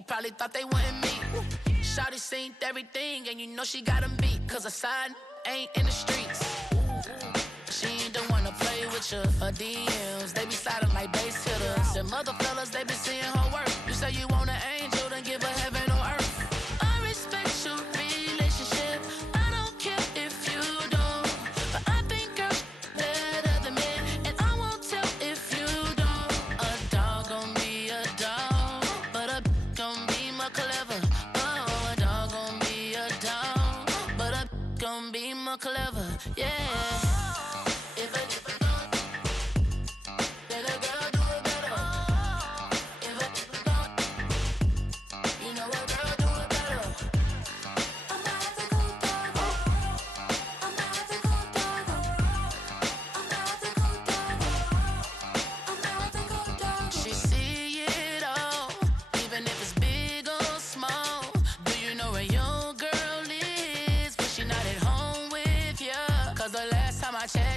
He probably thought they wouldn't meet. Shawty seen everything, and you know she got him beat. Cause a side ain't in the streets. She ain't the one to play with you. Her DMs, they be sliding like base hitters. And mother fellas, they be seeing her work. You say you want an angel, then give her heaven or earth. I respect your relationship. I don't care if you don't. But I think girls better than men. And I won't tell if you don't. A dog gon' be a dog, but a gon' be more clever. Oh, a dog gon' be a dog, but a gon' be more clever. Yeah.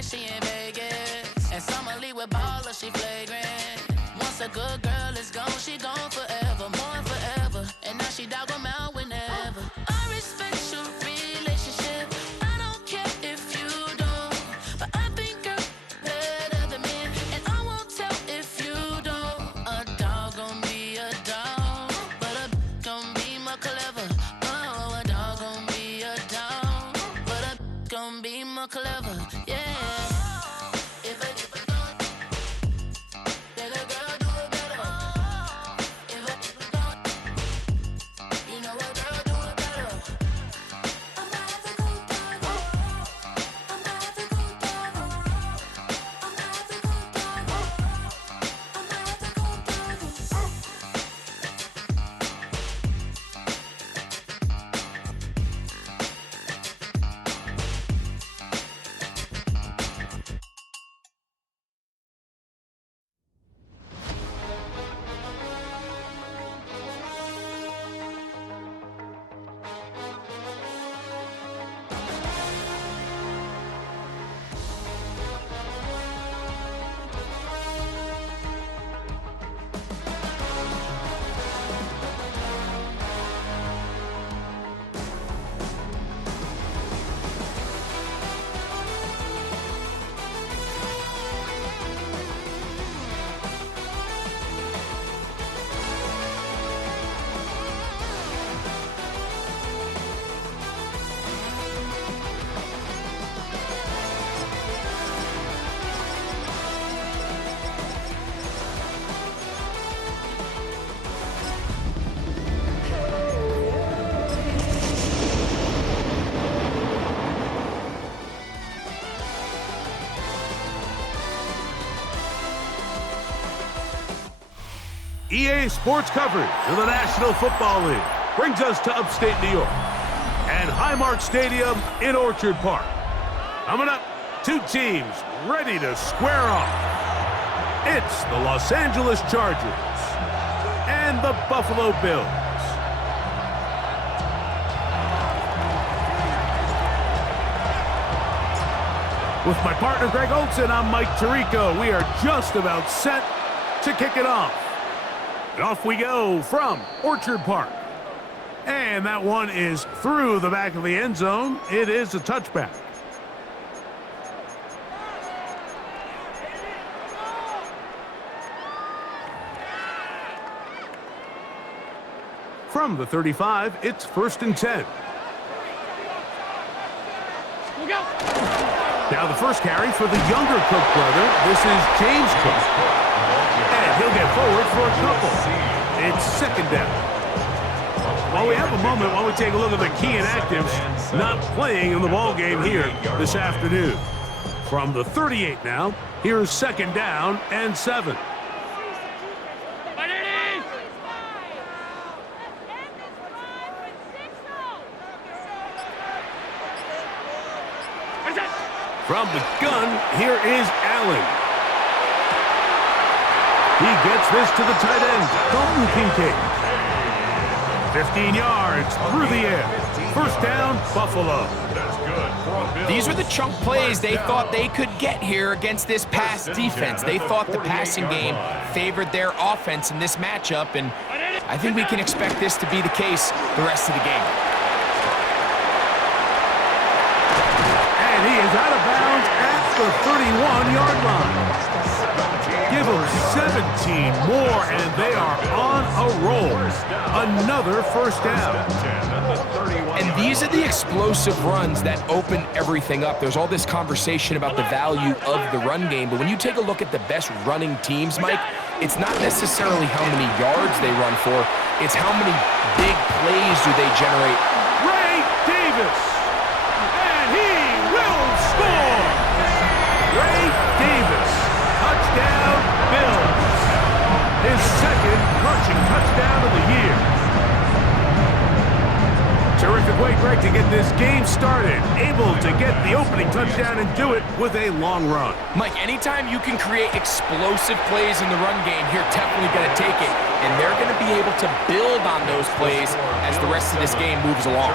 She in Vegas, and summer leave with baller, she flagrant. Once a good girl is gone, she gone forever, more forever. And now she dog 'em out whenever. I respect your relationship. I don't care if you don't, but I think girls better than men, and I won't tell if you don't. A dog gon' be a dog, but a gon' be more clever. Oh, a dog gon' be a dog, but a gon' be more clever. Yeah. EA Sports coverage of the National Football League brings us to upstate New York and Highmark Stadium in Orchard Park. Coming up, two teams ready to square off. It's the Los Angeles Chargers and the Buffalo Bills. With my partner Greg Olson, I'm Mike Tirico. We are just about set to kick it off. And off we go from Orchard Park. And that one is through the back of the end zone. It is a touchback. From the 35, it's 1st and 10. Now the first carry for the younger Cook brother. This is James Cook. And he'll get forward for a couple. It's 2nd down. Well, we have a moment while we take a look at the key inactives not playing in the ball game here this afternoon. From the 38 now, here's 2nd down and 7. From the gun, here is Allen. He gets this to the tight end, Dalton Kincaid. 15 yards through the air. 1st down, Buffalo. These are the chunk plays they thought they could get here against this pass defense. They thought the passing game favored their offense in this matchup, and I think we can expect this to be the case the rest of the game. And he is out of bounds at the 31-yard line. Give them 17 more, and they are on a roll. Another first down. And these are the explosive runs that open everything up. There's all this conversation about the value of the run game, but when you take a look at the best running teams, Mike, it's not necessarily how many yards they run for, it's how many big plays do they generate. Ray Davis, and he will score! Ray Davis, touchdown Bills. His second rushing touchdown of the year. Terrific way, Greg, to get this game started. Able to get the opening touchdown and do it with a long run. Mike, anytime you can create explosive plays in the run game, you're definitely going to take it. And they're going to be able to build on those plays as the rest of this game moves along.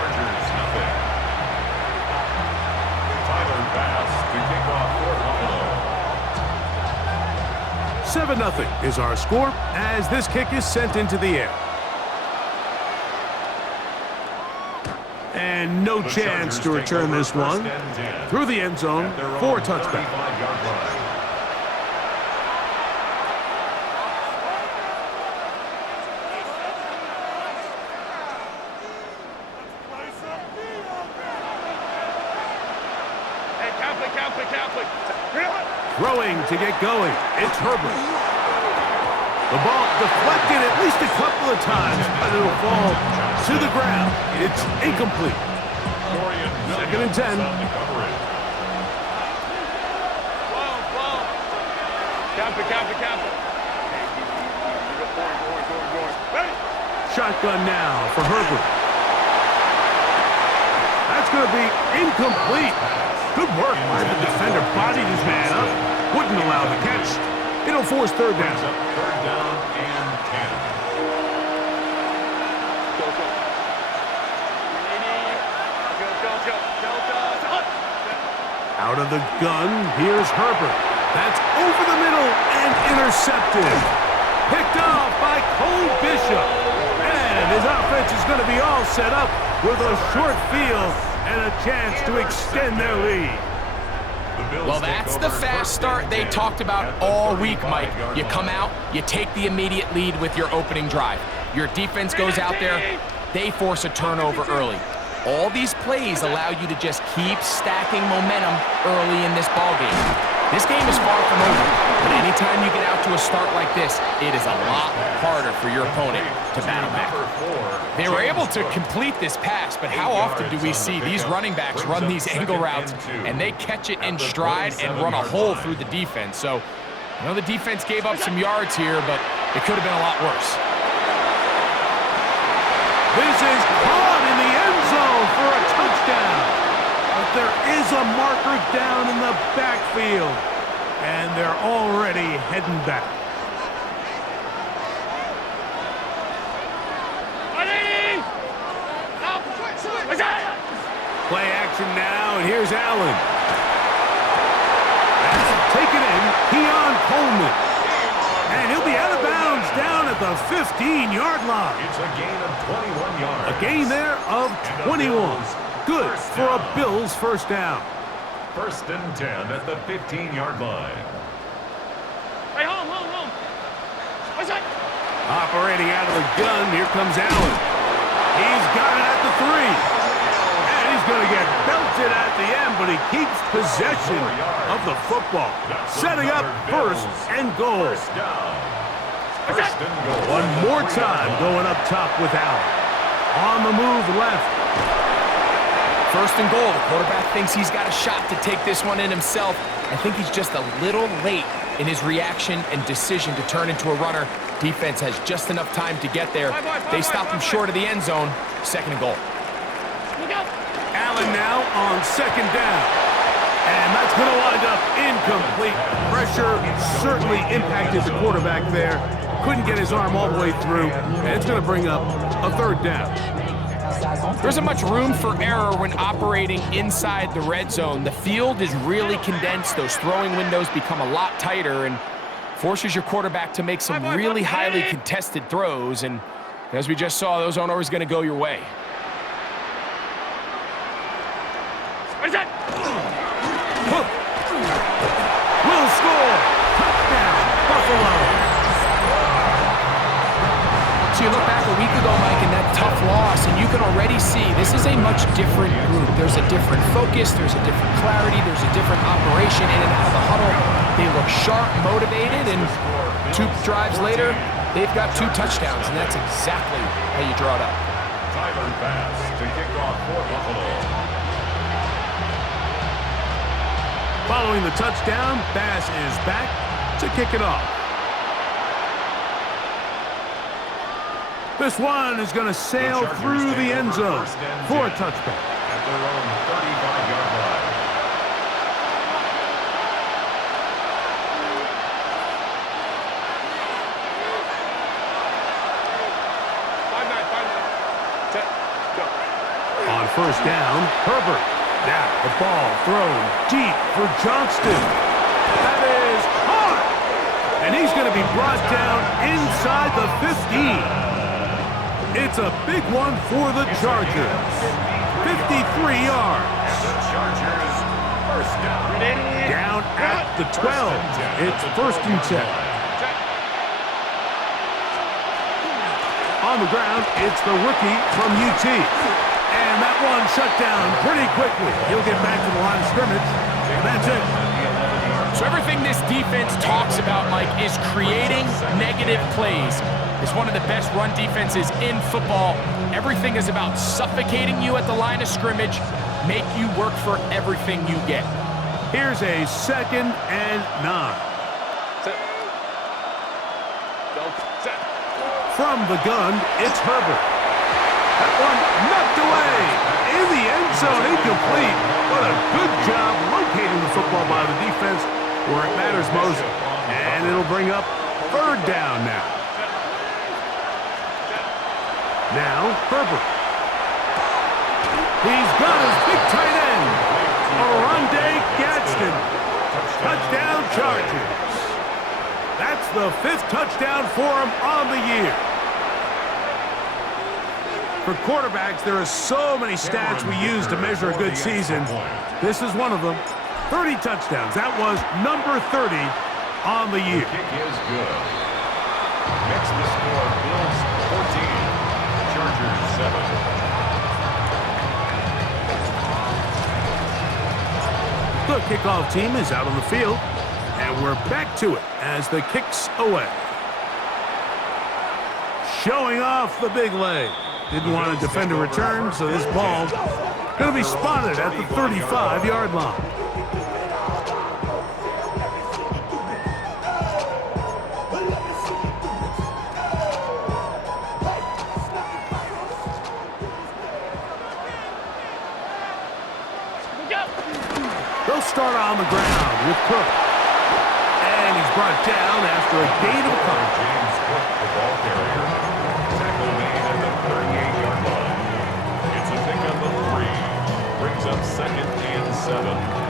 7-0 is our score as this kick is sent into the air. And no chance to return this one. Through the end zone for a touchback. Throwing to get going. It's Herbert. The ball deflected at least a couple of times, but it'll fall to the ground. It's incomplete. 2nd and 10. Shotgun now for Herbert. That's going to be incomplete. Good work by the defender. Bodied his man up. Wouldn't allow the catch. It'll force third down. 3rd down and 10. Out of the gun, here's Herbert. That's over the middle and intercepted. Picked off by Cole Bishop. And his offense is going to be all set up with a short field and a chance to extend their lead. Well, that's the fast start they talked about all week, Mike. You come out, you take the immediate lead with your opening drive. Your defense goes out there, they force a turnover early. All these plays allow you to just keep stacking momentum early in this ballgame. This game is far from over, but anytime you get out to a start like this, it is a lot harder for your opponent to battle back. They were able to complete this pass, but how often do we see these running backs run these angle routes and they catch it in stride and run a hole through the defense? So, I know the defense gave up some yards here, but it could have been a lot worse. This is caught in the end zone for a touchdown. But there is a marker down in the backfield, and they're already heading back. Play action now, and here's Allen. That's taken in, Keon Coleman. And he'll be out of bounds down at the 15-yard line. It's a gain of 21 yards. A gain there of 21. Good for a Bills first down. 1st and 10 at the 15-yard line. Hey, home. What's that? Operating out of the gun, here comes Allen. He's got it at the 3. And he's going to get belted at the end, but he keeps possession of the football. Setting up 1st and goal. First down. 1st and goal. One more time going up top with Allen. On the move left. 1st and goal. The quarterback thinks he's got a shot to take this one in himself. I think he's just a little late in his reaction and decision to turn into a runner. Defense has just enough time to get there. They stop him short of the end zone. 2nd and goal. Allen now on 2nd down. And that's going to wind up incomplete. Pressure certainly impacted the quarterback there. Couldn't get his arm all the way through. And it's going to bring up a 3rd down. There isn't much room for error when operating inside the red zone. The field is really condensed. Those throwing windows become a lot tighter and forces your quarterback to make some really highly contested throws. And As we just saw, those aren't always going to go your way. Where's that? Hook. Will score. Touchdown, Buffalo. So you look back a week ago, Mike, and that tough loss, and you can already see this is a much different group. There's a different focus, there's a different clarity, there's a different operation in and out of the huddle. They look sharp, motivated, and 2 drives later, they've got 2 touchdowns, and that's exactly how you draw it up. Tyler Bass to kick off for Buffalo. Following the touchdown, Bass is back to kick it off. This one is going to sail through the end zone for a touchback. At their own 35-yard line. On first down, Herbert. Now the ball thrown deep for Johnston. That is hard. And he's going to be brought down inside the 15. It's a big one for the Chargers. 53 yards. Chargers first down. Down at the 12. It's first and 10. On the ground, it's the rookie from UT. And that one shut down pretty quickly. He'll get back to the line of scrimmage, and that's it. So everything this defense talks about, Mike, is creating negative plays. It's one of the best run defenses in football. Everything is about suffocating you at the line of scrimmage, make you work for everything you get. Here's a 2nd and 9. From the gun, it's Herbert. That one knocked away in the end zone, incomplete. What a good job locating the football by the defense where it matters most. And it'll bring up 3rd down now. Now, Herbert. He's got his big tight end, Oronde Gadsden. Touchdown, Chargers. That's the 5th touchdown for him on the year. For quarterbacks, there are so many stats we use to measure a good season. This is one of them. 30 touchdowns. That was number 30 on the year. Kick is good. Next, the score, Bills 14, Chargers 7. The kickoff team is out on the field, and we're back to it as the kick's away. Showing off the big leg. Didn't want to defend a return, so this ball going to be spotted at the 35-yard line. They'll start on the ground with Cook. And he's brought down after a gain of a couple. James Cook, the ball carrier. Tackle made at the 38-yard line. It's a pickup of 3. Brings up 2nd and 7.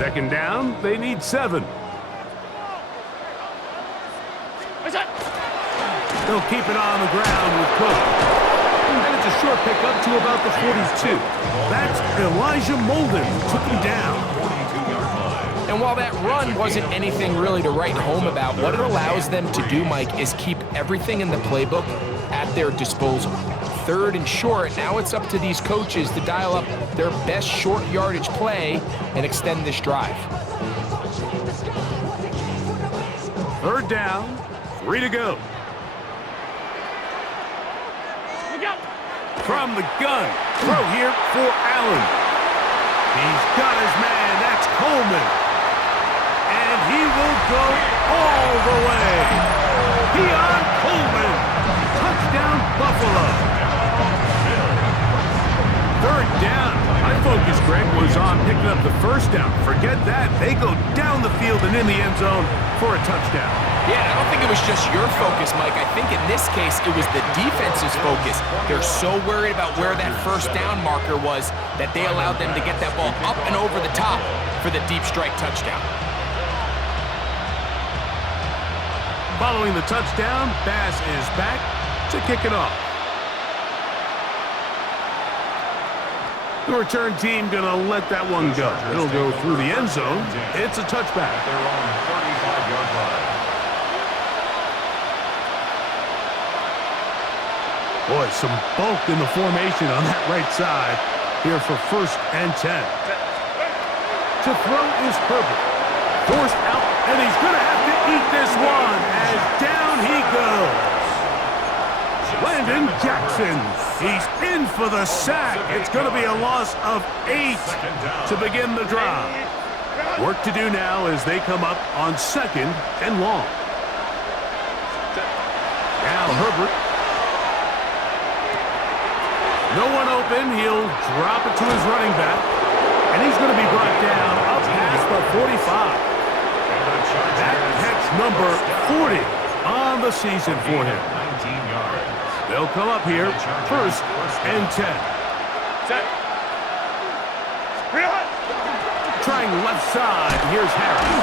Second down, they need 7. They'll keep it on the ground with Cook. And it's a short pickup to about the 42. That's Elijah Molden who took him down. And while that run wasn't anything really to write home about, what it allows them to do, Mike, is keep everything in the playbook at their disposal. Third and short, now it's up to these coaches to dial up their best short yardage play and extend this drive. Third down, 3 to go. From the gun, throw here for Allen. He's got his man, that's Coleman. And he will go all the way. Keon Coleman, touchdown Buffalo. Third down. My focus, Greg, was on picking up the first down. Forget that. They go down the field and in the end zone for a touchdown. Yeah, I don't think it was just your focus, Mike. I think in this case, it was the defense's focus. They're so worried about where that first down marker was that they allowed them to get that ball up and over the top for the deep strike touchdown. Following the touchdown, Bass is back to kick it off. The return team gonna let that one go. It'll go through the end zone. It's a touchback. Their own 35-yard line. Boy, some bulk in the formation on that right side here for 1st and 10. To throw is Herbert. Forced out, and he's going to have to eat this one as down he goes. Landon Jackson, he's in for the sack. It's going to be a loss of 8 to begin the drive. Work to do now as they come up on 2nd and long. Now Herbert. No one open. He'll drop it to his running back. And he's going to be brought down up past the 45. That catch number 40 on the season for him. 19 yards. They'll come up here, 1st and 10. Set. Trying left side. Here's Harris.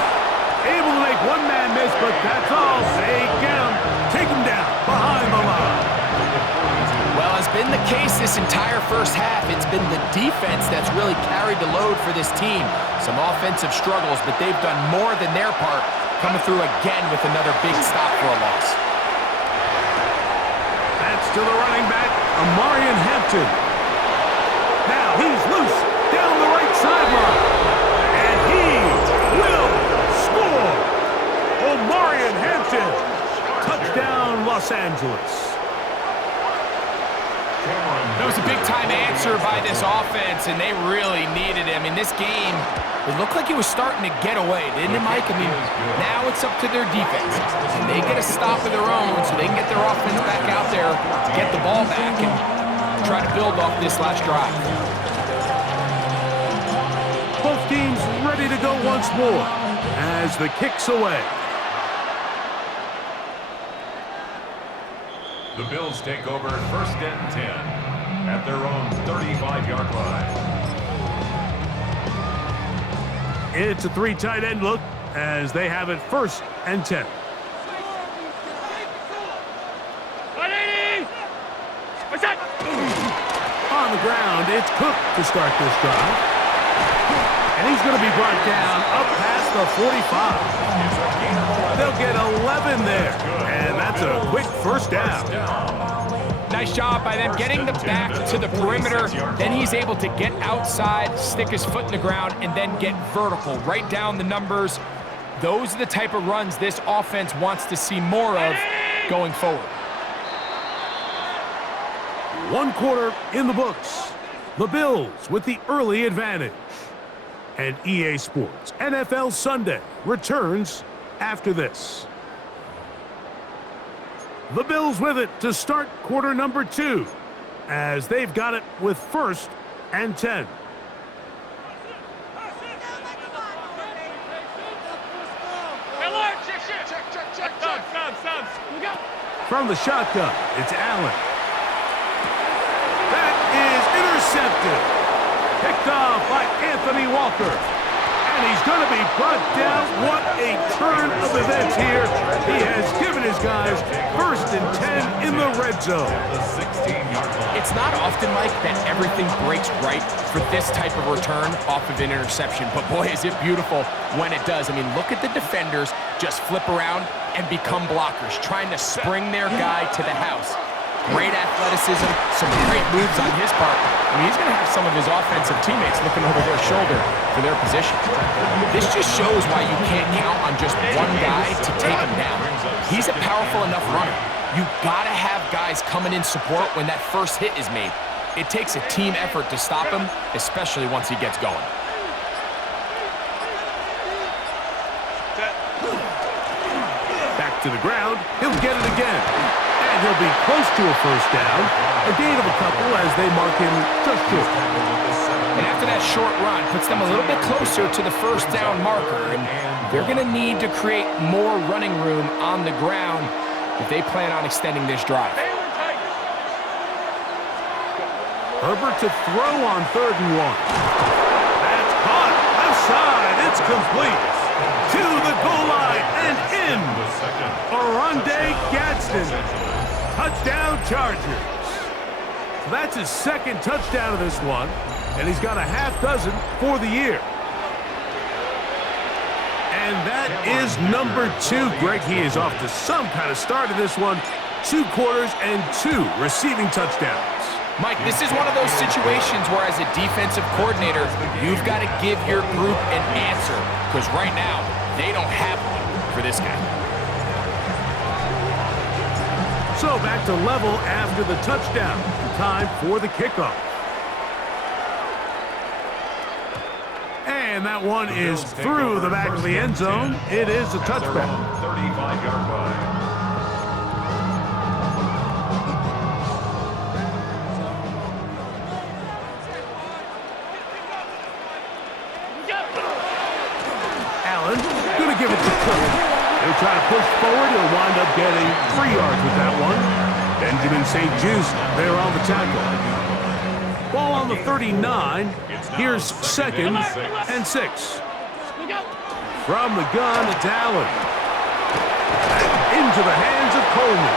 Able to make one man miss, but that's all. They get him. Take him down behind the line. Well, as been the case this entire first half, it's been the defense that's really carried the load for this team. Some offensive struggles, but they've done more than their part, coming through again with another big stop for a loss. That's to the running back, Amarian Hampton. Now he's loose down the right sideline. And he will score. Amarian Hampton. Touchdown, Los Angeles. That was a big-time answer by this offense, and they really needed it. I mean, this game, it looked like it was starting to get away, didn't it, Mike? I mean, now it's up to their defense. And they get a stop of their own so they can get their offense back out there, get the ball back, and try to build off this last drive. Both teams ready to go once more as the kick's away. The Bills take over 1st and 10 at their own 35-yard line. It's a 3 tight end look as they have it 1st and 10. 180! What's that? On the ground, it's Cook to start this drive. And he's going to be brought down up past the 45. They'll get 11 there. And that's a quick 1st down. Nice job by them getting the back to the perimeter. Then he's able to get outside, stick his foot in the ground, and then get vertical, right down the numbers. Those are the type of runs this offense wants to see more of going forward. 1 quarter in the books. The Bills with the early advantage. And EA Sports NFL Sunday returns after this. The Bills with it to start quarter number 2 as they've got it with 1st and 10. From the shotgun, it's Allen. That is intercepted. Picked off by Anthony Walker. And he's going to be brought down. What a turn of events here. He has given his guys 1st and 10 in the red zone. It's not often, Mike, that everything breaks right for this type of return off of an interception. But boy, is it beautiful when it does. I mean, look at the defenders just flip around and become blockers, trying to spring their guy to the house. Great athleticism, some great moves on his part. I mean, he's going to have some of his offensive teammates looking over their shoulder for their position. This just shows why you can't count on just one guy to take him down. He's a powerful enough runner. You've got to have guys coming in support when that first hit is made. It takes a team effort to stop him, especially once he gets going. Back to the ground. He'll get it again. And he'll be close to a first down. A gain of a couple as they mark him just short. And after that short run, puts them a little bit closer to the first down marker. And they're going to need to create more running room on the ground if they plan on extending this drive. Herbert to throw on 3rd and 1. That's caught. Outside. It's complete. To the goal line and in. Oronde Gadsden. Touchdown Chargers. So that's his 2nd touchdown of this one. And he's got a half dozen for the year. And that is number 2. Greg, he is off to some kind of start in this one. 2 quarters and 2 receiving touchdowns. Mike, this is one of those situations where as a defensive coordinator, you've got to give your group an answer. Because right now, they don't have one for this guy. So back to level after the touchdown. Time for the kickoff. And that one is through the back of the end zone. It is a touchback. 35-yard line. Allen going to give it to Cook. He'll try to push forward. He'll wind up getting 3 yards with that one. Benjamin St. Just there on the tackle. Ball on the 39. Here's 2nd and 6. From the gun, it's Allen. Into the hands of Coleman.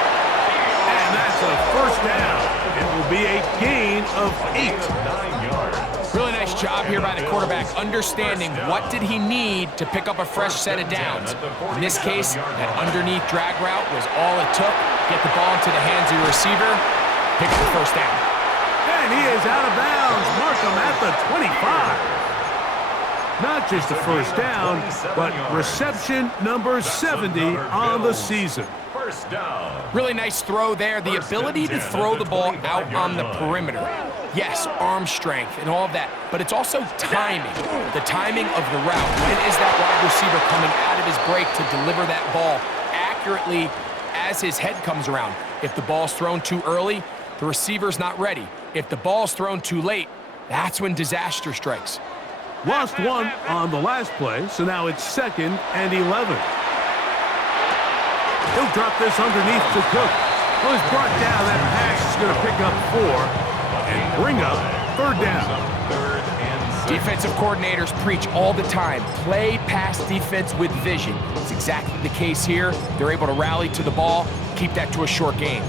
And that's a first down. It will be a gain of 8. 9 yards. Really nice job here by the quarterback, understanding what did he need to pick up a fresh set of downs. In this case, that underneath drag route was all it took. Get the ball into the hands of your receiver, pick up the first down. And he is out of bounds. Mark him at the 25. Not just a first down, but reception number 70 on the season. First down. Really nice throw there. The ability to throw the ball out on the perimeter. Yes, arm strength and all of that, but it's also timing. The timing of the route. When is that wide receiver coming out of his break to deliver that ball accurately as his head comes around? If the ball's thrown too early, the receiver's not ready. If the ball's thrown too late, that's when disaster strikes. Lost one on the last play, so now it's 2nd and 11. He'll drop this underneath to Cook. Well, he's brought down. That pass is going to pick up 4 and bring up 3rd down. Defensive coordinators preach all the time, play pass defense with vision. It's exactly the case here. They're able to rally to the ball, keep that to a short game.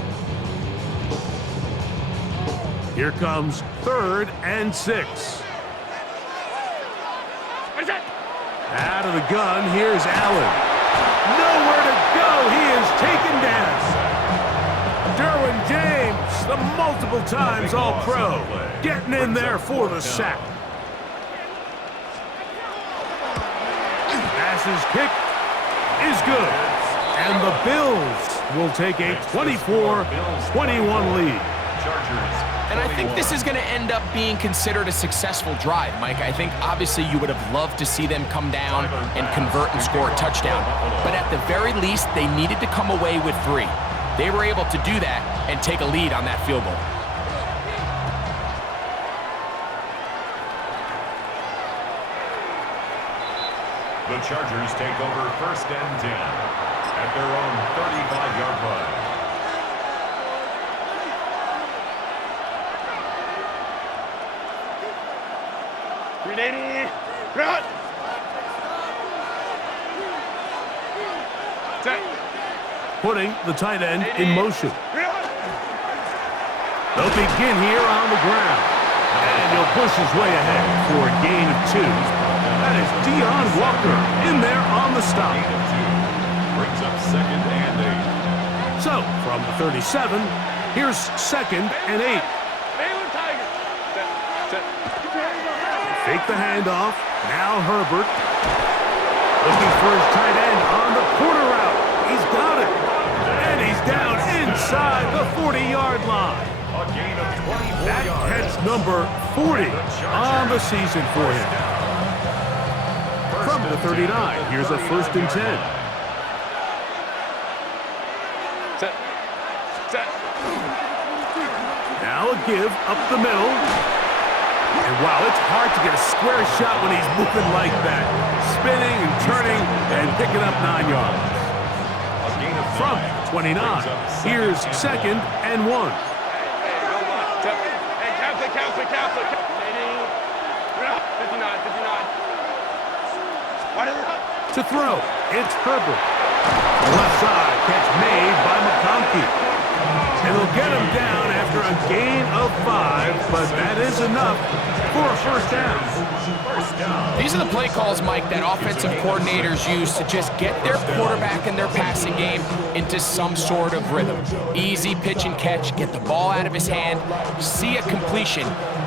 Here comes 3rd and 6. Out of the gun, here's Allen. Nowhere to go. He is taken down. Derwin James, the multiple times All-Pro, getting in there for the sack. Pass's kick is good. And the Bills will take a 24-21 lead. And I think this is going to end up being considered a successful drive, Mike. I think obviously you would have loved to see them come down and convert and score a touchdown. But at the very least, they needed to come away with 3. They were able to do that and take a lead on that field goal. The Chargers take over 1st and 10 at their own 35-yard line. Ready, run! Set. Putting the tight end in motion. They'll begin here on the ground. And he'll push his way ahead for a gain of 2. That is Deion Walker in there on the stop. Gain of 2. Brings up 2nd and 8. So, from the 37, here's 2nd and 8. Baylor Tiger. Set. Fake the handoff. Now Herbert. Looking for his tight end on the corner route. He's got it. And he's down inside the 40-yard line. A gain of 24 That yards. catch number 40 on the season for him. From the 39, here's a 1st and 10. Set. Set. Now a give up the middle. And wow, it's hard to get a square shot when he's moving like that. Spinning and turning and picking up 9 yards. A gain of From 5. 29, here's 2nd and 1. Hey, don't lie. Set. Hey, Catholic. 59. Why did it? To throw, it's Herbert. Left side, catch made by McConkey. And they'll get him down after a gain of 5, but that is enough for a 1st down. These are the play calls, Mike, that offensive coordinators use to just get their quarterback and their passing game into some sort of rhythm. Easy pitch and catch, get the ball out of his hand, see a completion.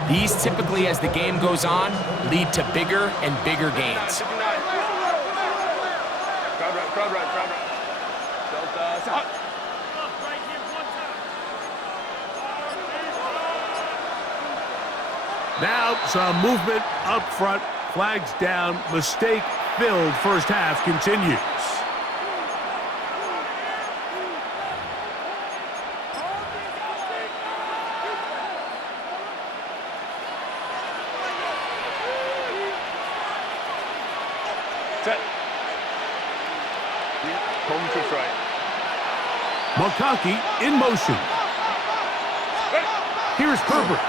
These typically, as the game goes on, lead to bigger and bigger gains. 59. Crowd run. Delta. Stop. Now some movement up front, flags down, mistake-filled 1st half continues. Set. Home to right. McConkey in motion. Here's Herbert.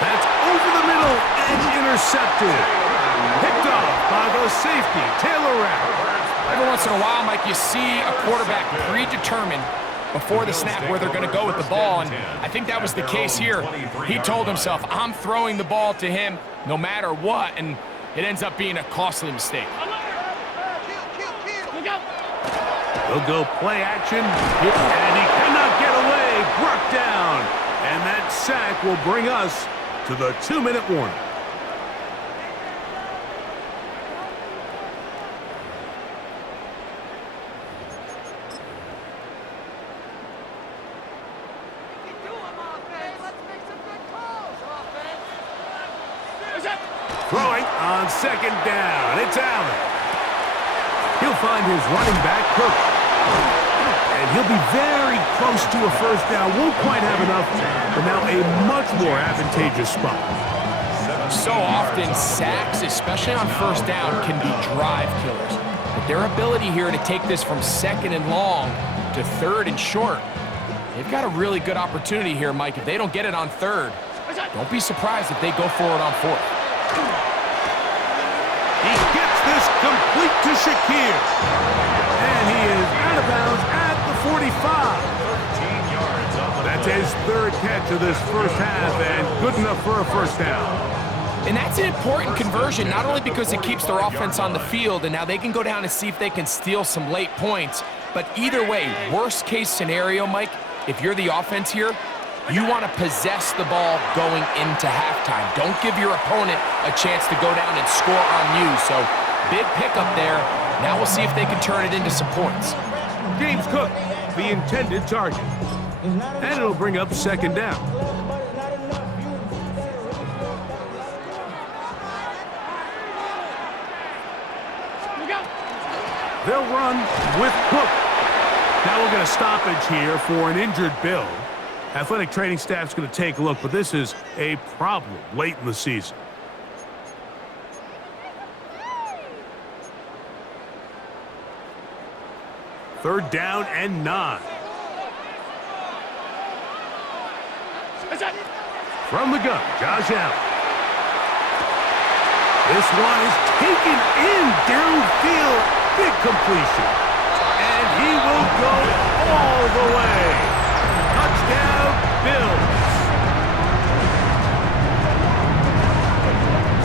That's over the middle and intercepted. Picked off by the safety, Taylor Rapp. Every once in a while, Mike, you see a quarterback predetermined before the snap where they're going to go with the ball, and I think that was the case here. He told himself, I'm throwing the ball to him no matter what, and it ends up being a costly mistake. He'll go play action, and he cannot get away. Brought down, and that sack will bring us to the 2-minute warning. Throwing on 2nd down. It's Allen. He'll find his running back, Cook. And he'll be very close to a 1st down. Won't quite have enough, but now a much more advantageous spot. So often, sacks, especially on 1st down, can be drive killers. But their ability here to take this from 2nd and long to 3rd and short, they've got a really good opportunity here, Mike. If they don't get it on 3rd, don't be surprised if they go for it on 4th. He gets this complete to Shakir. And he is out of bounds at the 45. 13 yards on the That's play. his 3rd catch of this 1st half, and good enough for a 1st down. And that's an important conversion, not only because it keeps their offense on the field, and now they can go down and see if they can steal some late points, but either way, worst case scenario, Mike, if you're the offense here, you want to possess the ball going into halftime. Don't give your opponent a chance to go down and score on you. So, big pickup there. Now we'll see if they can turn it into some points. James Cook, the intended target. And it'll bring up 2nd down. They'll run with Cook. Now we'll get a stoppage here for an injured Bill. Athletic training staff's going to take a look, but this is a problem late in the season. Third down and 9. From the gun, Josh Allen. This one is taken in downfield. Big completion. And he will go all the way. Touchdown, Bills.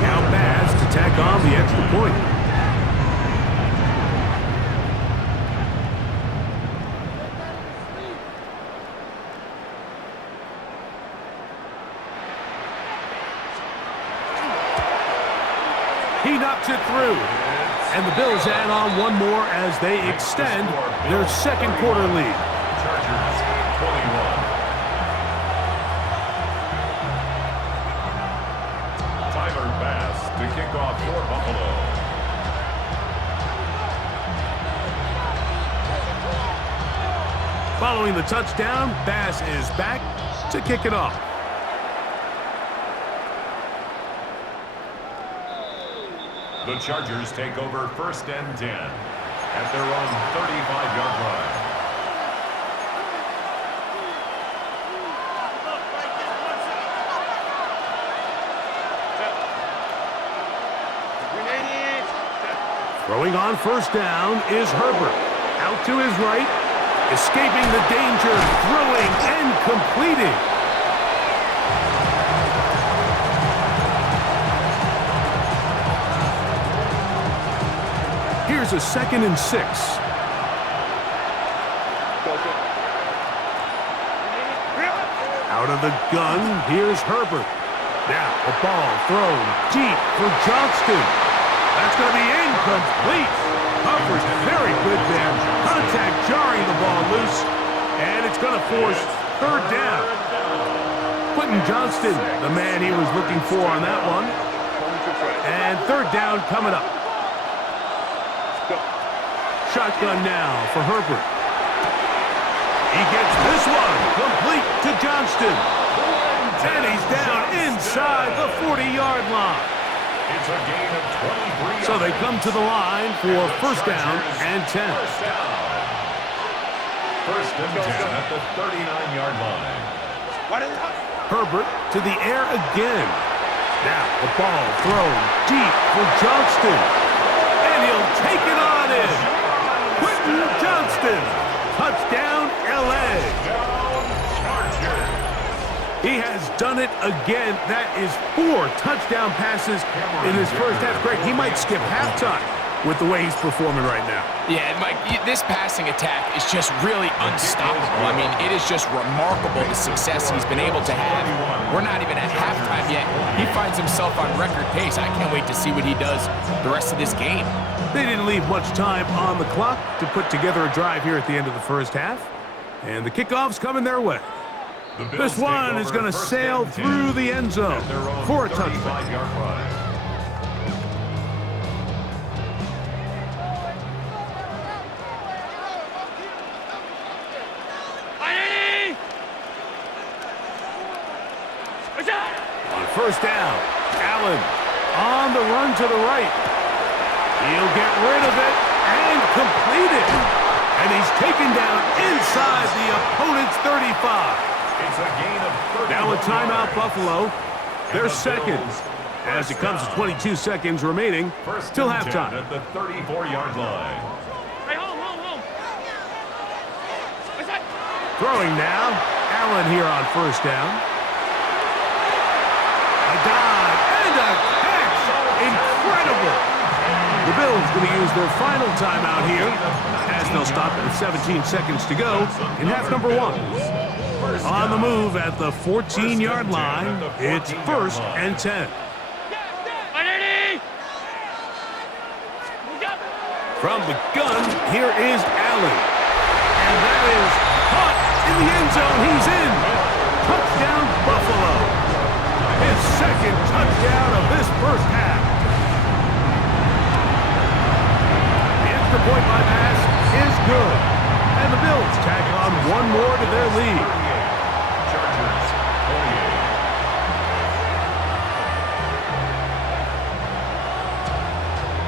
Now Bass to tack on the extra point. He knocks it through. And the Bills add on one more as they extend their second quarter lead. Chargers 21. Tyler Bass to kick off for Buffalo. Following the touchdown, Bass is back to kick it off. The Chargers take over 1st and 10 at their own 35-yard line. Throwing on 1st down is Herbert. Out to his right, escaping the danger, throwing and completing. Here's a 2nd and 6. Out of the gun, here's Herbert. Now a ball thrown deep for Johnston. That's going to be incomplete. Coverage very good there. Contact jarring the ball loose. And it's going to force 3rd down. Quentin Johnston, the man he was looking for on that one. And 3rd down coming up. Shotgun now for Herbert. He gets this one complete to Johnston. And he's down inside the 40-yard line. It's a gain of 23. So they come to the line for 1st down and 10. 1st and 10 at the 39-yard line. Herbert to the air again. Now the ball thrown deep for Johnston. And he'll take it on in. Quentin Johnston. Touchdown, L.A. He has done it again. That is 4 touchdown passes in his first half. Great. He might skip halftime with the way he's performing right now. Yeah, and Mike, this passing attack is just really unstoppable. I mean, it is just remarkable the success he's been able to have. We're not even at halftime yet. He finds himself on record pace. I can't wait to see what he does the rest of this game. They didn't leave much time on the clock to put together a drive here at the end of the first half. And the kickoff's coming their way. This one is going to sail through the end zone for a touchdown. On 1st down, Allen on the run to the right. He'll get rid of it and complete it. And he's taken down inside the opponent's 35. It's a gain of 30. Now a timeout, Buffalo. They're second as it comes to 22 seconds remaining till halftime. At the 34-yard line. Throwing now, Allen here on 1st down. A dive and a catch. Incredible. The Bills going to use their final timeout here as they'll stop with 17 seconds to go in half number 1. On the move at the 14-yard line, it's 1st and 10. From the gun, here is Allen. And that is caught in the end zone. He's in. Touchdown, Buffalo. His 2nd touchdown of this first half. The extra point by pass is good. And the Bills tag on one more to their lead. Chargers 28.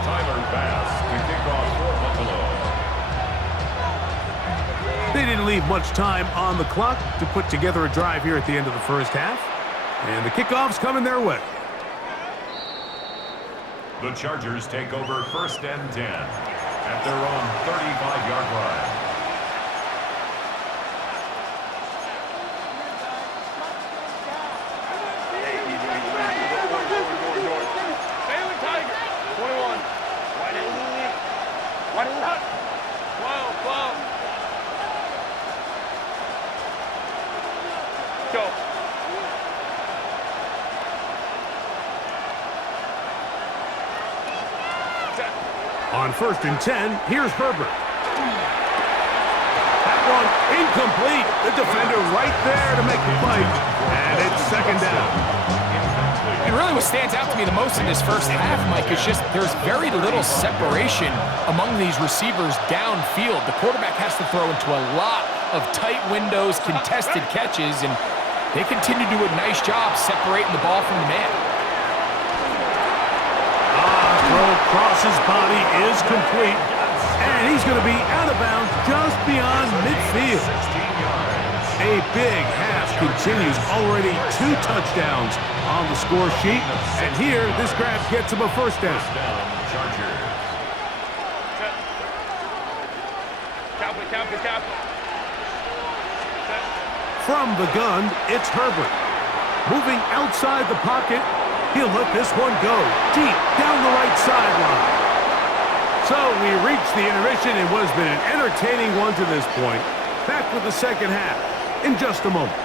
Tyler Bass to kick off for Buffalo. They didn't leave much time on the clock to put together a drive here at the end of the first half. And the kickoff's coming their way. The Chargers take over 1st and 10 at their own 35-yard line. On 1st and 10, here's Herbert. That one incomplete. The defender right there to make the play. And it's 2nd down. And really what stands out to me the most in this first half, Mike, is just there's very little separation among these receivers downfield. The quarterback has to throw into a lot of tight windows, contested catches, and they continue to do a nice job separating the ball from the man. Throw across his body is complete, and he's going to be out of bounds just beyond midfield. A big half continues. Already 2 touchdowns on the score sheet, and here this grab gets him a 1st down. From the gun, it's Herbert. Moving outside the pocket, he'll let this one go deep down the right sideline. So we reach the intermission in what has been an entertaining one to this point. Back with the second half in just a moment.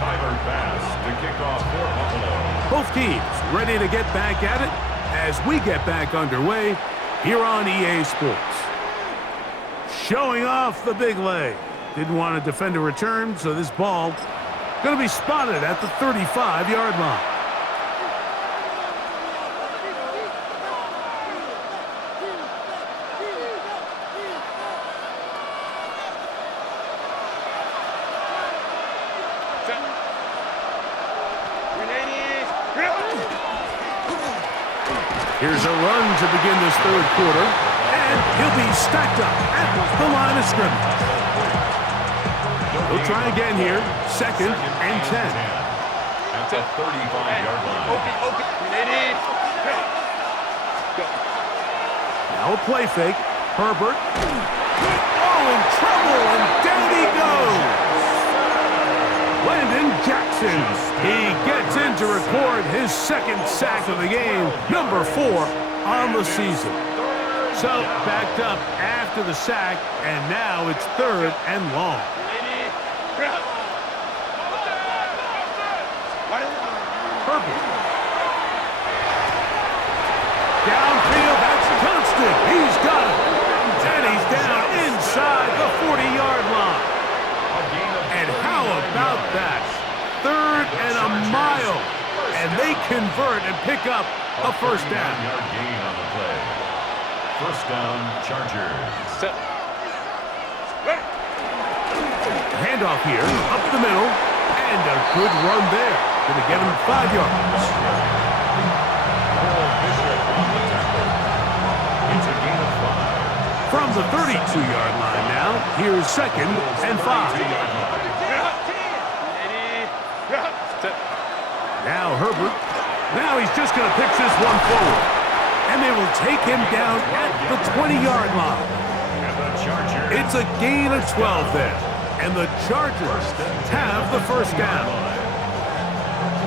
Tyler pass to kick off for Buffalo. Both teams ready to get back at it as we get back underway here on EA Sports. Showing off the big leg. Didn't want to defend a return, so this ball going to be spotted at the 35-yard line. Here's a run to begin this 3rd quarter, and he'll be stacked up at the line of scrimmage. We'll try again here, 2nd and 10. At the 35-yard line. Now a play fake. Herbert. Oh, in trouble, and down he goes. Landon Jackson. He gets in to record his 2nd sack of the game, number 4 on the season. So backed up after the sack, and now it's 3rd and long. Herbert. Downfield, that's constant. He's got it. And he's down inside the 40-yard line. And how about that? 3rd and a mile. And they convert and pick up a 1st down. Gain on the play. 1st down, Chargers. Handoff here, up the middle, and a good run there. Going to get him 5 yards. It's a gain of 5. From the 32-yard line now, here's 2nd and 5. Now Herbert. Now he's just going to pitch this one forward. And they will take him down at the 20-yard line. It's a gain of 12 there. And the Chargers have the 1st down.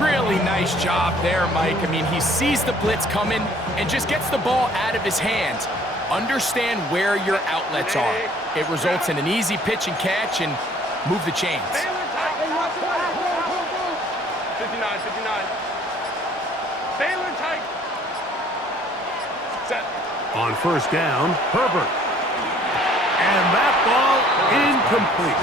Really nice job there, Mike. I mean, he sees the blitz coming and just gets the ball out of his hands. Understand where your outlets are. It results in an easy pitch and catch and move the chains. 59. Baylor tight. Set. On 1st down, Herbert. And that ball incomplete.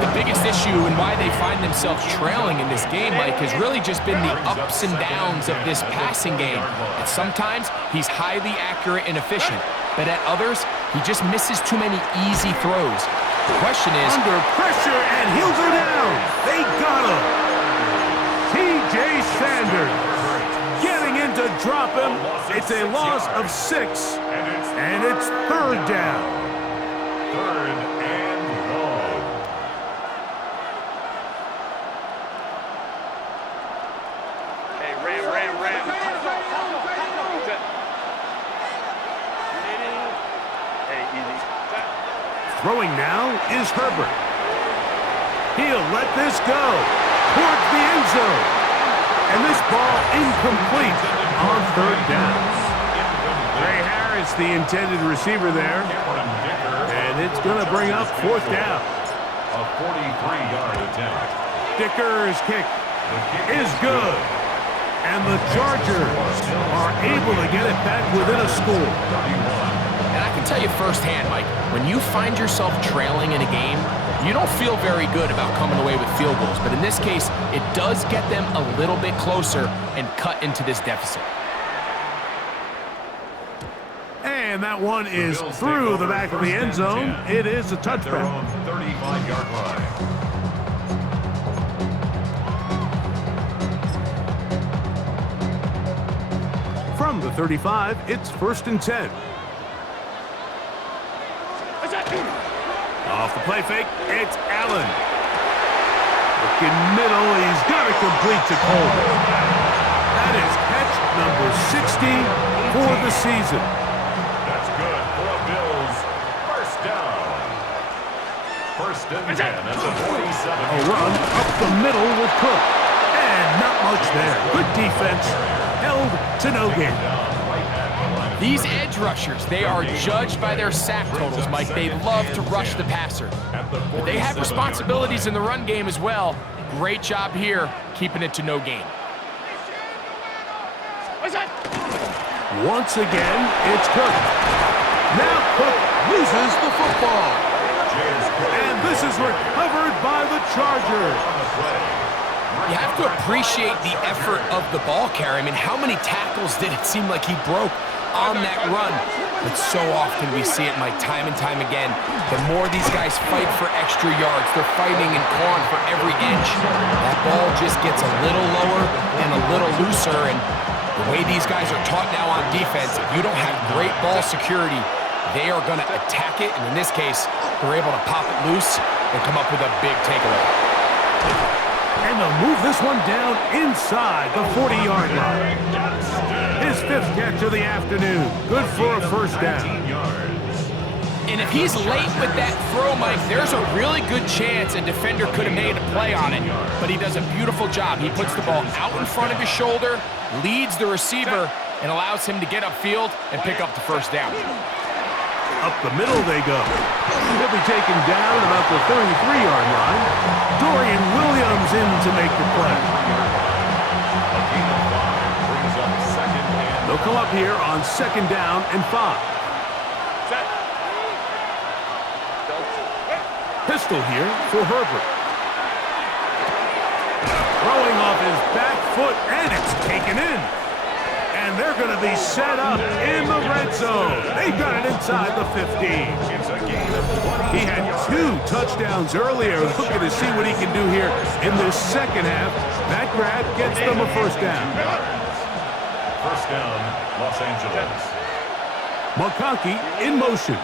The biggest issue and why they find themselves trailing in this game, Mike, has really just been the ups and downs of this passing game. And sometimes he's highly accurate and efficient, but at others, he just misses too many easy throws. The question is... Under pressure, and he'll go down. They got him. T.J. Sanders getting in to drop him. It's a loss of 6, and it's 3rd down. 3rd and long. Throwing now is Herbert. He'll let this go towards the end zone. And this ball incomplete on third down. Ray Harris, the intended receiver there. And it's going to bring up fourth down. A 43-yard attempt. Dicker's kick is good. And the Chargers are able to get it back within a score. And I can tell you firsthand, Mike, when you find yourself trailing in a game, you don't feel very good about coming away with field goals. But in this case, it does get them a little bit closer and cut into this deficit. And that one is through the back of the end zone. It is a touchback. 35-yard line. From the 35, it's 1st and 10. Off the play fake, it's Allen. Looking middle, he's got it complete to Coleman. That is catch number 60 for the season. That's good for the Bills. First down. 1st and 10 at the 47. A run up the middle with Cook. And not much there. Good defense. Held to no gain. These edge rushers, they are judged by their sack totals, Mike. They love to rush the passer. But they have responsibilities in the run game as well. Great job here, keeping it to no gain. Once again, it's Cook. Now Cook loses the football. And this is recovered by the Chargers. You have to appreciate the effort of the ball carrier. I mean, how many tackles did it seem like he broke on that run? But so often we see it, Mike, time and time again. The more these guys fight for extra yards, they're fighting and clawing for every inch. That ball just gets a little lower and a little looser. And the way these guys are taught now on defense, if you don't have great ball security, they are going to attack it. And in this case, they're able to pop it loose and come up with a big takeaway. And they'll move this one down inside the 40-yard line. His 5th catch of the afternoon. Good for a first down. And if he's late with that throw, Mike, there's a really good chance a defender could have made a play on it. But he does a beautiful job. He puts the ball out in front of his shoulder, leads the receiver, and allows him to get upfield and pick up the first down. Up the middle they go. He'll be taken down at about the 33-yard line. Dorian Williams in to make the play. They'll come up here on 2nd down and 5. Pistol here for Herbert. Throwing off his back foot, and it's taken in. And they're going to be set up in the red zone. They got it inside the 15. He had 2 touchdowns earlier. Looking to see what he can do here in this second half. That grab gets them a first down. First down, Los Angeles. McConkey in motion.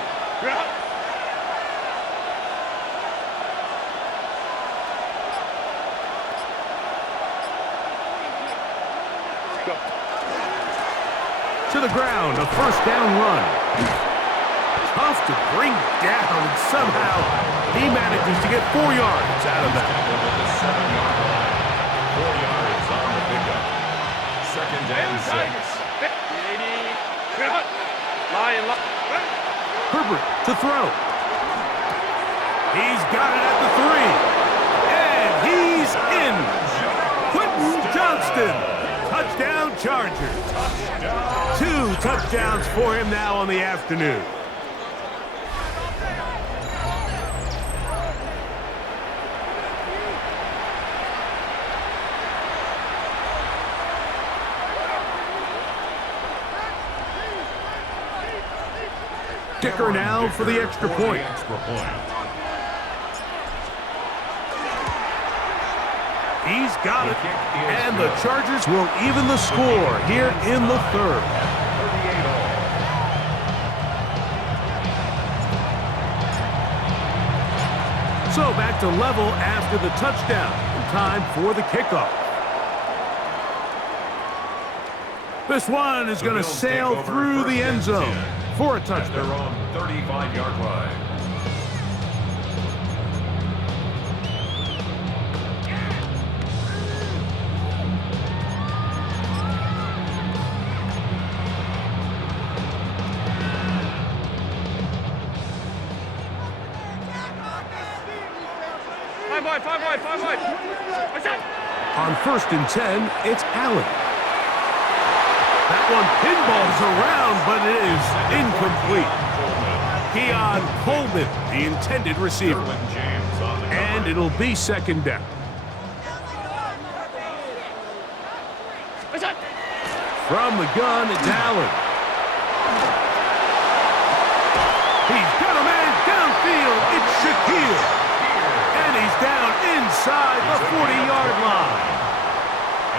To the ground, a first down run. Tough to bring down, and somehow he manages to get 4 yards out of that. 4 yards on the pickup. 2nd and 6. Herbert to throw. He's got it at the 3. And he's in. Quentin Johnston. Touchdown Chargers. 2 touchdowns for him now on the afternoon. Dicker now for the extra point. He's got it. And the Chargers will even the score here in the 3rd. So back to level after the touchdown. And time for the kickoff. This one is going to sail through the end zone for a touchdown. They're on 35-yard line. 5 wide. What's that? On 1st and 10, it's Allen. That one pinballs around, but it is incomplete. Keon Coleman, the intended receiver. And it'll be 2nd down. What's that? From the gun, it's Allen. He's got a man downfield. It's Shaquille. And he's down inside the 40-yard line.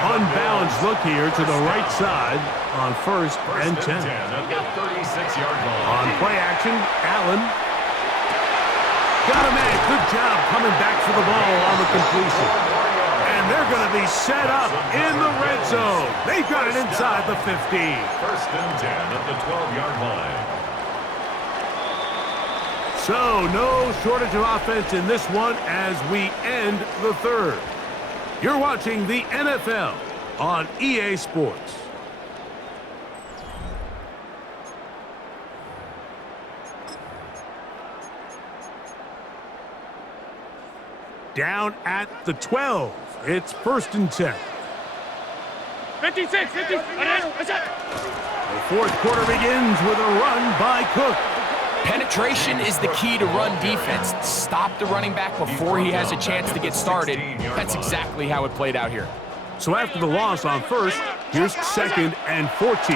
Unbalanced look here to the right side on 1st and 10. At the 36-yard line. On play action, Allen. Got a man. Good job coming back for the ball on the completion. And they're going to be set up in the red zone. They've got it inside the 15. 1st and 10 at the 12-yard line. So, no shortage of offense in this one as we end the 3rd. You're watching the NFL on EA Sports. Down at the 12. It's 1st and 10. 56. What's that? The 4th quarter begins with a run by Cook. Penetration is the key to run defense. Stop the running back before he has a chance to get started. That's exactly how it played out here. So after the loss on 1st, here's 2nd and 14.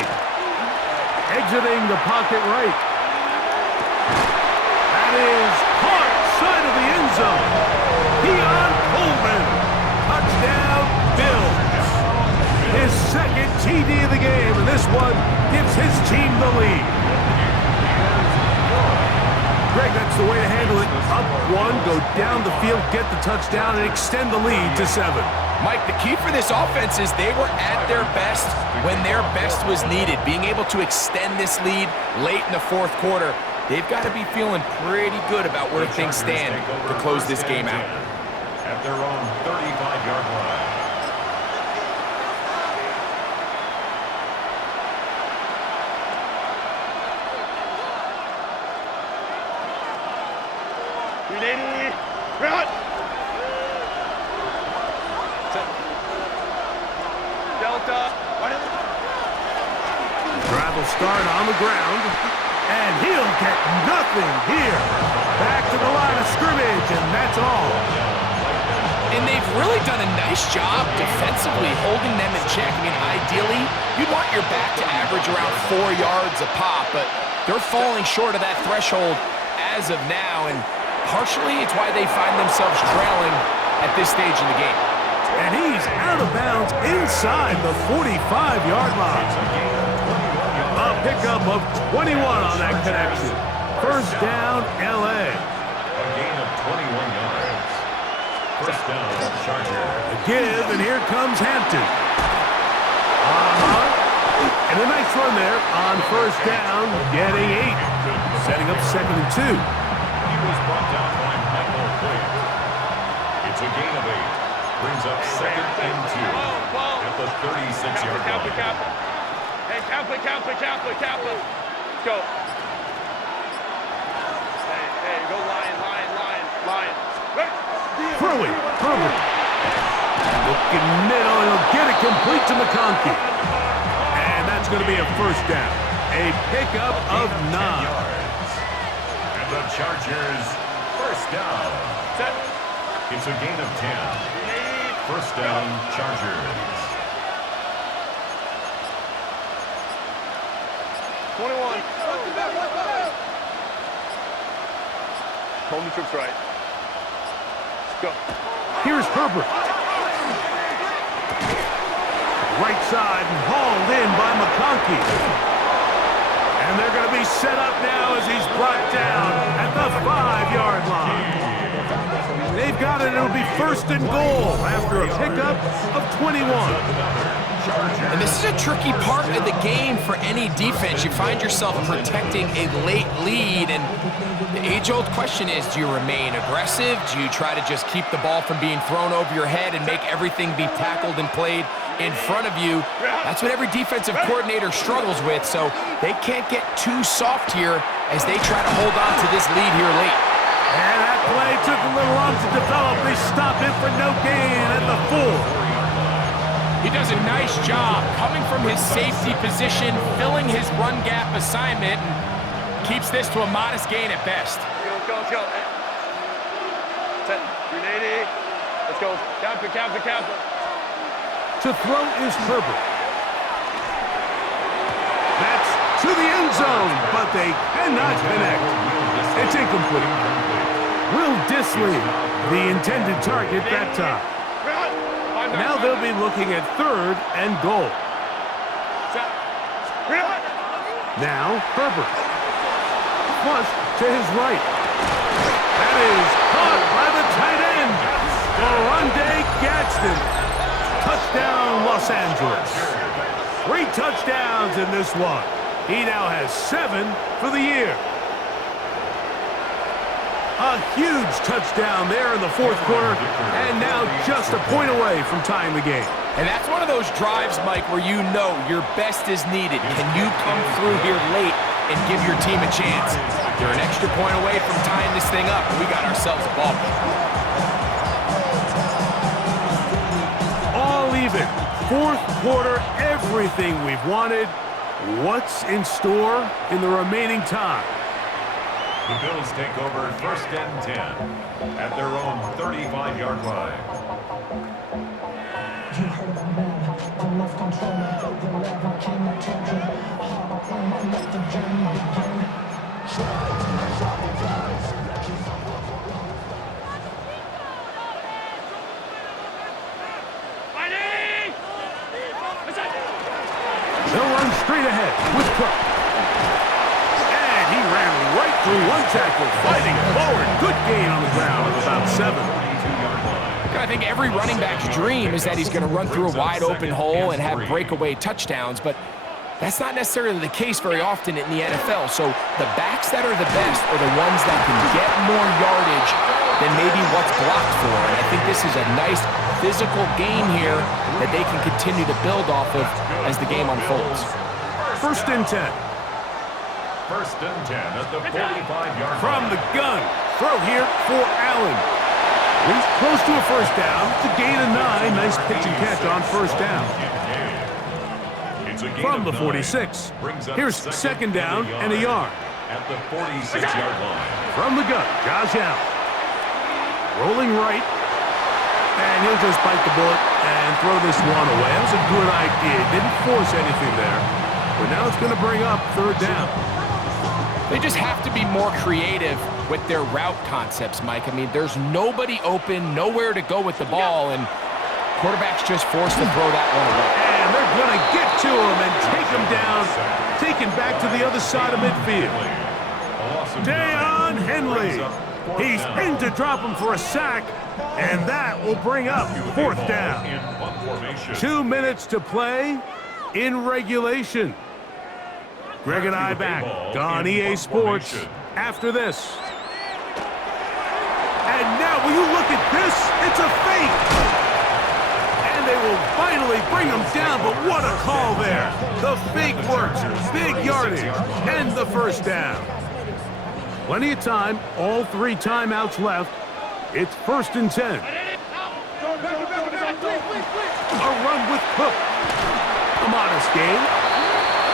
Exiting the pocket right. That is caught side of the end zone. Keon Coleman. Touchdown, Bills. His 2nd TD of the game, and this one gives his team the lead. Greg, that's the way to handle it. Up 1, go down the field, get the touchdown, and extend the lead to 7. Mike, the key for this offense is they were at their best when their best was needed. Being able to extend this lead late in the 4th quarter, they've got to be feeling pretty good about where things stand to close this game out. At their own 35-yard line. Run! Delta. Drive will start on the ground, and he'll get nothing here. Back to the line of scrimmage, and that's all. And they've really done a nice job defensively holding them in check. I mean, ideally, you'd want your back to average around 4 yards a pop, but they're falling short of that threshold as of now, and partially it's why they find themselves trailing at this stage in the game. And he's out of bounds inside the 45-yard line. A pickup of 21 on that connection. 1st down, L.A. A gain of 21 yards. 1st down, Charger. A give, and here comes Hampton. And a nice run there on 1st down, getting 8. Setting up 2nd and 2. He was brought down by Michael Hoyt. It's a gain of 8. Brings up 2nd and 2 at the 36-yard line. Hey, Kaplan. Let's go. Hey, go line. Throwing, Herbert. Looking middle, he'll get it complete to McConkey. And that's going to be a 1st down. A pickup of 9. And the Chargers, 1st down. It's a gain of 10. 1st down, Chargers. 21. Hold the troops right. Let's go. Here's Herbert. Right side and hauled in by McConkey. And they're going to be set up now as he's brought down at the 5-yard line. They've got it. It'll be 1st and goal after a pickup of 21. And this is a tricky part of the game for any defense. You find yourself protecting a late lead, and the age-old question is, do you remain aggressive? Do you try to just keep the ball from being thrown over your head and make everything be tackled and played in front of you? That's what every defensive coordinator struggles with, so they can't get too soft here as they try to hold on to this lead here late. And that play took a little long to develop. They stop him for no gain at the 4. He does a nice job coming from his safety position, filling his run gap assignment, and keeps this to a modest gain at best. Let's go. Set. 380. Let's go. Counter. To throw is Herbert. That's to the end zone, but they cannot connect. It's incomplete. Will Disley, the intended target that time. Now they'll be looking at 3rd and goal. Now Herbert. Flush to his right. That is caught by the tight end. Oronde Gadsden. Touchdown, Los Angeles. 3 touchdowns in this one. He now has 7 for the year. A huge touchdown there in the 4th quarter, and now just a point away from tying the game. And that's one of those drives, Mike, where you know your best is needed. Can you come through here late and give your team a chance? You're an extra point away from tying this thing up, and we got ourselves a ball game. All even. 4th quarter, everything we've wanted. What's in store in the remaining time? The Bills take over 1st and 10 at their own 35-yard line. You heard my man, the love control, the level came to you. I let the journey begin. They'll run straight ahead with Cook. And he ran right through one tackle, fighting forward. Good gain on the ground of about 7. I think every running back's dream is that he's going to run through a wide open hole and have breakaway touchdowns, but that's not necessarily the case very often in the NFL. So the backs that are the best are the ones that can get more yardage than maybe what's blocked for. And I think this is a nice physical game here that they can continue to build off of as the game unfolds. 1st and 10. 1st and 10 at the 45-yard line. From the gun. Throw here for Allen. He's close to a 1st down. To gain a 9. Nice pitch and catch on 1st down. From the 46. Here's 2nd down and a yard. At the 46-yard line. From the gun, Josh Allen. Rolling right. And he'll just bite the bullet and throw this one away. That was a good idea. Didn't force anything there. But now it's going to bring up 3rd down. They just have to be more creative with their route concepts, Mike. I mean, there's nobody open, nowhere to go with the ball, and quarterback's just forced to throw that one away. And they're going to get to him and take him down, taken back to the other side of midfield. Deion Henley. He's in to drop him for a sack, and that will bring up 4th down. 2 minutes to play in regulation. Greg and I back on EA Sports after this. And now, will you look at this? It's a fake. And they will finally bring him down, but what a call there. The fake works, big yardage, and the 1st down. Plenty of time, all 3 timeouts left. It's 1st and 10. A run with Cook. A modest gain,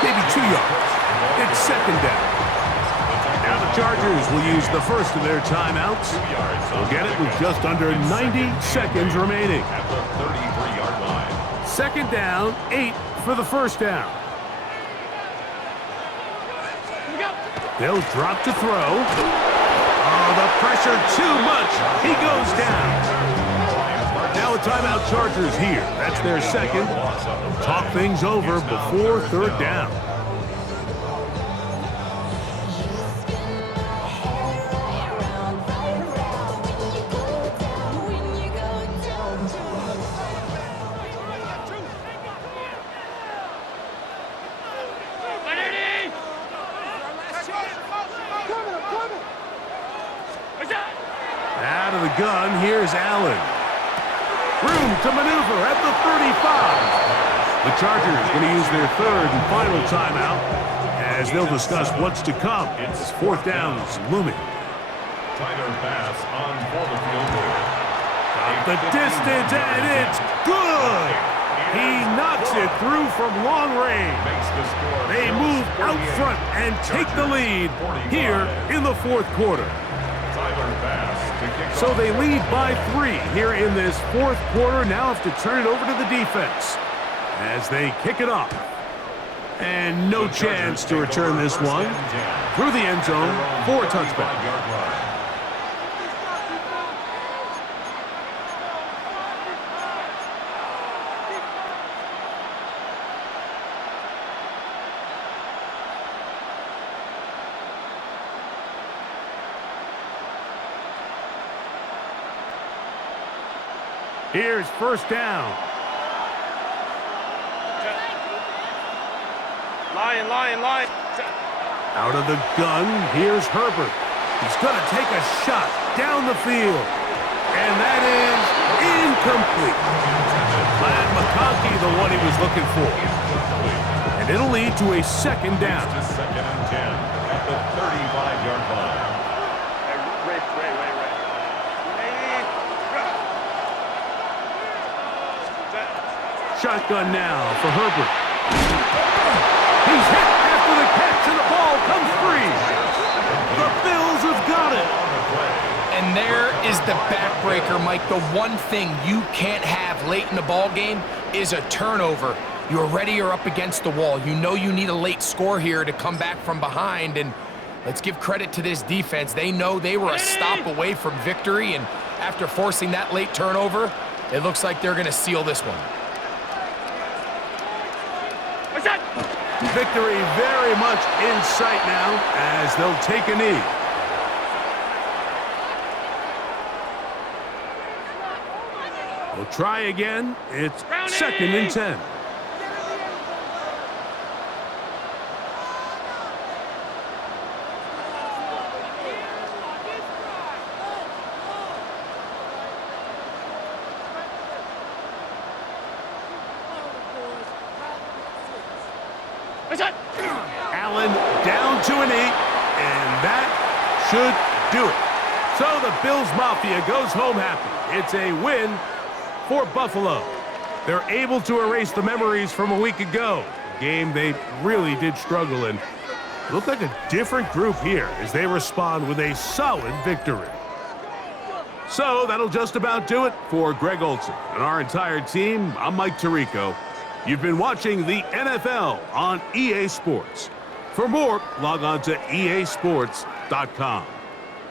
maybe 2 yards. It's 2nd down. Now the Chargers will use the first of their timeouts. They'll get it with just under 90 seconds remaining. At the 33-yard line. 2nd down, 8 for the 1st down. They'll drop to throw. Oh, the pressure too much. He goes down. Now a timeout, Chargers here. That's their 2nd. Talk things over before 3rd down. Out of the gun, here's Allen. Room to maneuver at the 35. The Chargers going to use their 3rd and final timeout as they'll discuss what's to come. It's 4th down, looming. Tyler Bass on for the field goal. Got the distance, and it's good. He knocks it through from long range. They move out front and take the lead here in the fourth quarter. So they lead by 3 here in this fourth quarter. Now have to turn it over to the defense as they kick it off. And no chance to return this one through the end zone for a touchback. Here's first down. Lion. Out of the gun, here's Herbert. He's going to take a shot down the field. And that is incomplete. Glad McConkey, the one he was looking for. And it'll lead to a second down. Second and 10 at the 35-yard line. Ray. Shotgun now for Herbert. He's hit after the catch, and the ball comes free. The Bills have got it. And there is the backbreaker, Mike. The one thing you can't have late in the ball game is a turnover. You're ready or up against the wall. You know you need a late score here to come back from behind, and let's give credit to this defense. They know they were a stop away from victory, and after forcing that late turnover, it looks like they're going to seal this one. Victory very much in sight now as they'll take a knee. We'll try again. It's second and 10. Allen down to a knee, and that should do it. So the Bills Mafia goes home happy. It's a win for Buffalo. They're able to erase the memories from a week ago, a game they really did struggle in. Look like a different group here as they respond with a solid victory. So that'll just about do it for Greg Olsen and our entire team. I'm Mike Tirico. You've been watching the NFL on EA Sports. For more, log on to easports.com.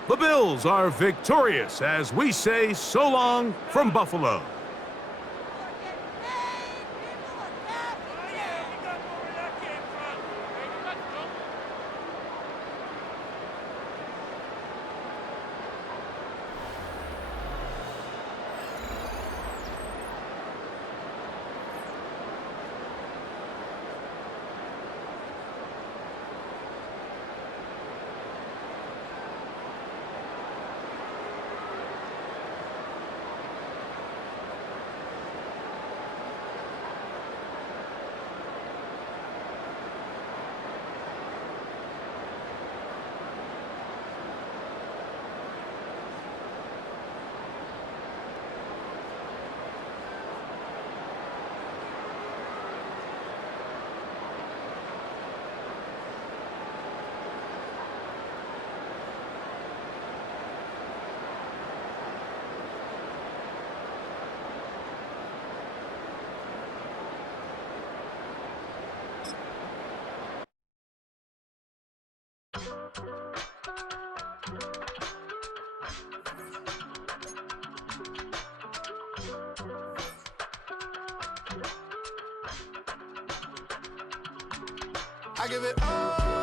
The Bills are victorious as we say so long from Buffalo. I give it all.